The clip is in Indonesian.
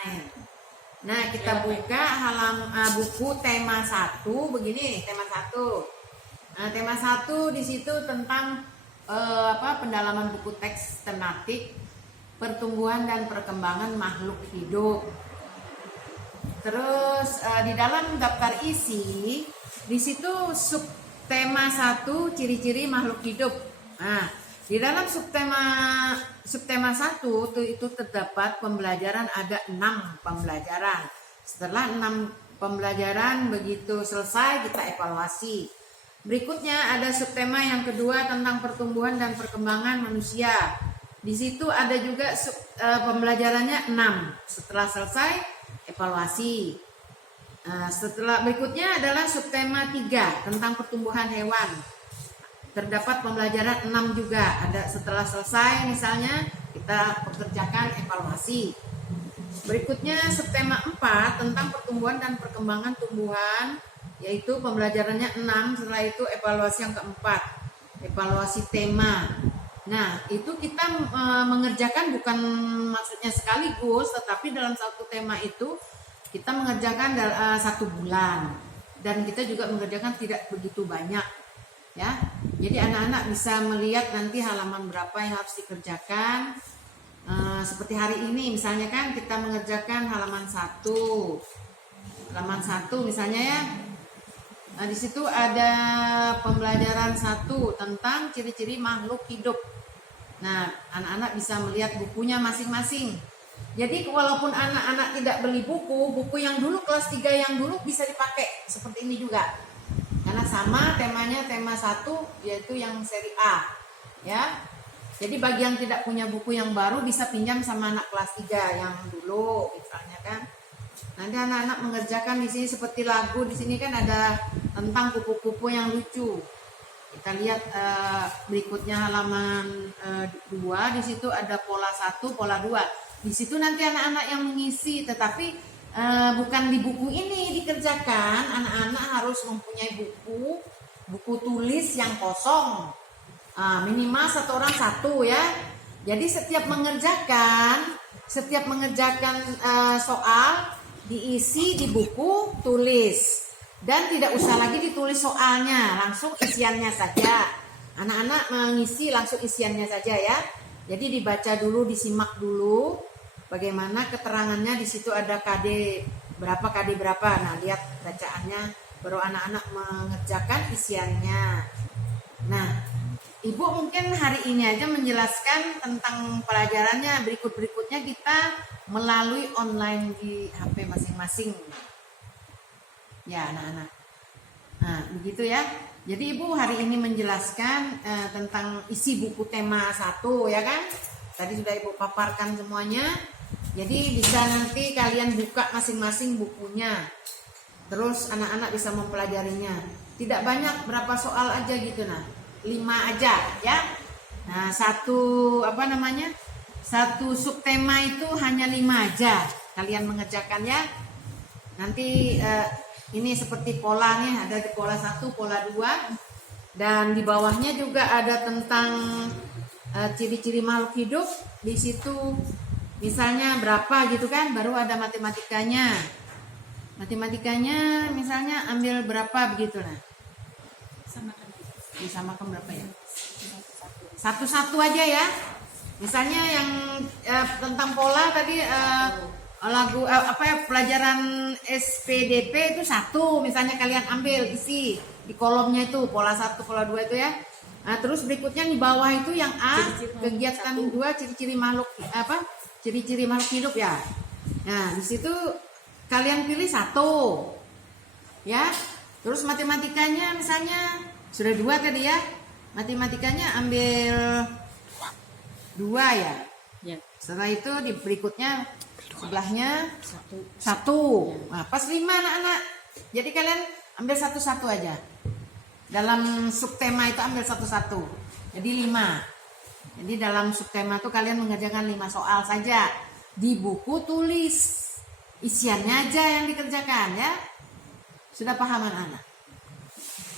online. Nah, kita buka buku tema 1 begini, tema 1. Nah, tema 1 di situ tentang pendalaman buku teks tematik pertumbuhan dan perkembangan makhluk hidup. Terus di dalam daftar isi di situ subtema 1 ciri-ciri makhluk hidup. Nah, di dalam subtema 1 itu terdapat pembelajaran, ada 6 pembelajaran. Setelah 6 pembelajaran begitu selesai kita evaluasi. Berikutnya ada subtema yang kedua tentang pertumbuhan dan perkembangan manusia. Di situ ada juga pembelajarannya 6. Setelah selesai evaluasi. Setelah berikutnya adalah subtema 3 tentang pertumbuhan hewan. Terdapat pembelajaran 6 juga. Ada setelah selesai misalnya kita pekerjakan evaluasi. Berikutnya subtema 4 tentang pertumbuhan dan perkembangan tumbuhan, yaitu pembelajarannya 6. Setelah itu evaluasi yang keempat, evaluasi tema. Nah, itu kita mengerjakan bukan maksudnya sekaligus, tetapi dalam satu tema itu kita mengerjakan 1 bulan, dan kita juga mengerjakan tidak begitu banyak, ya. Jadi anak-anak bisa melihat nanti halaman berapa yang harus dikerjakan. Seperti hari ini misalnya kan kita mengerjakan halaman 1 misalnya ya. Nah, di situ ada pembelajaran 1 tentang ciri-ciri makhluk hidup. Nah, anak-anak bisa melihat bukunya masing-masing. Jadi walaupun anak-anak tidak beli buku yang dulu kelas 3 yang dulu bisa dipakai seperti ini juga. Karena sama temanya, tema 1 yaitu yang seri A, ya. Jadi bagi yang tidak punya buku yang baru bisa pinjam sama anak kelas 3 yang dulu misalnya kan. Nanti anak-anak mengerjakan di sini seperti lagu, di sini kan ada tentang kupu-kupu yang lucu. Kita lihat berikutnya halaman 2, di situ ada pola 1, pola 2. Di situ nanti anak-anak yang mengisi, tetapi bukan di buku ini dikerjakan. Anak-anak harus mempunyai buku tulis yang kosong. Minimal 1 orang 1 ya. Jadi setiap mengerjakan soal diisi di buku tulis, dan tidak usah lagi ditulis soalnya, langsung isiannya saja. Anak-anak mengisi langsung isiannya saja ya. Jadi dibaca dulu, disimak dulu bagaimana keterangannya. Di situ ada KD berapa. Nah, lihat bacaannya, baru anak-anak mengerjakan isiannya. Nah, Ibu mungkin hari ini aja menjelaskan tentang pelajarannya. Berikutnya kita melalui online di HP masing-masing. Ya, anak-anak. Nah, begitu ya. Jadi Ibu hari ini menjelaskan tentang isi buku tema 1 ya kan. Tadi sudah Ibu paparkan semuanya. Jadi bisa nanti kalian buka masing-masing bukunya. Terus anak-anak bisa mempelajarinya. Tidak banyak, berapa soal aja gitu nah. 5 aja ya. Nah, satu subtema itu hanya 5 aja kalian mengerjakannya. Nanti ini seperti pola nih, ada di pola 1, pola 2, dan di bawahnya juga ada tentang ciri-ciri makhluk hidup. Di situ misalnya berapa gitu kan, baru ada matematikanya. Matematikanya misalnya ambil berapa begitu nah. Disamakan berapa ya? Satu-satu aja ya. Misalnya yang tentang pola tadi pelajaran SPDP itu 1 misalnya kalian ambil isi di kolomnya itu pola 1, pola 2 itu ya. Nah, terus berikutnya di bawah itu yang A, kegiatan 2 ciri-ciri makhluk ciri-ciri makhluk hidup ya. Nah, di situ kalian pilih 1 ya. Terus matematikanya misalnya sudah 2 tadi ya. Matematikanya ambil 2 ya. Setelah itu di berikutnya sebelahnya 1. Nah, pas 5 anak-anak. Jadi kalian ambil satu-satu aja. Dalam subtema itu ambil satu-satu. Jadi 5. Jadi dalam subtema itu kalian mengerjakan 5 soal saja. Di buku tulis. Isiannya aja yang dikerjakan ya. Sudah paham anak-anak?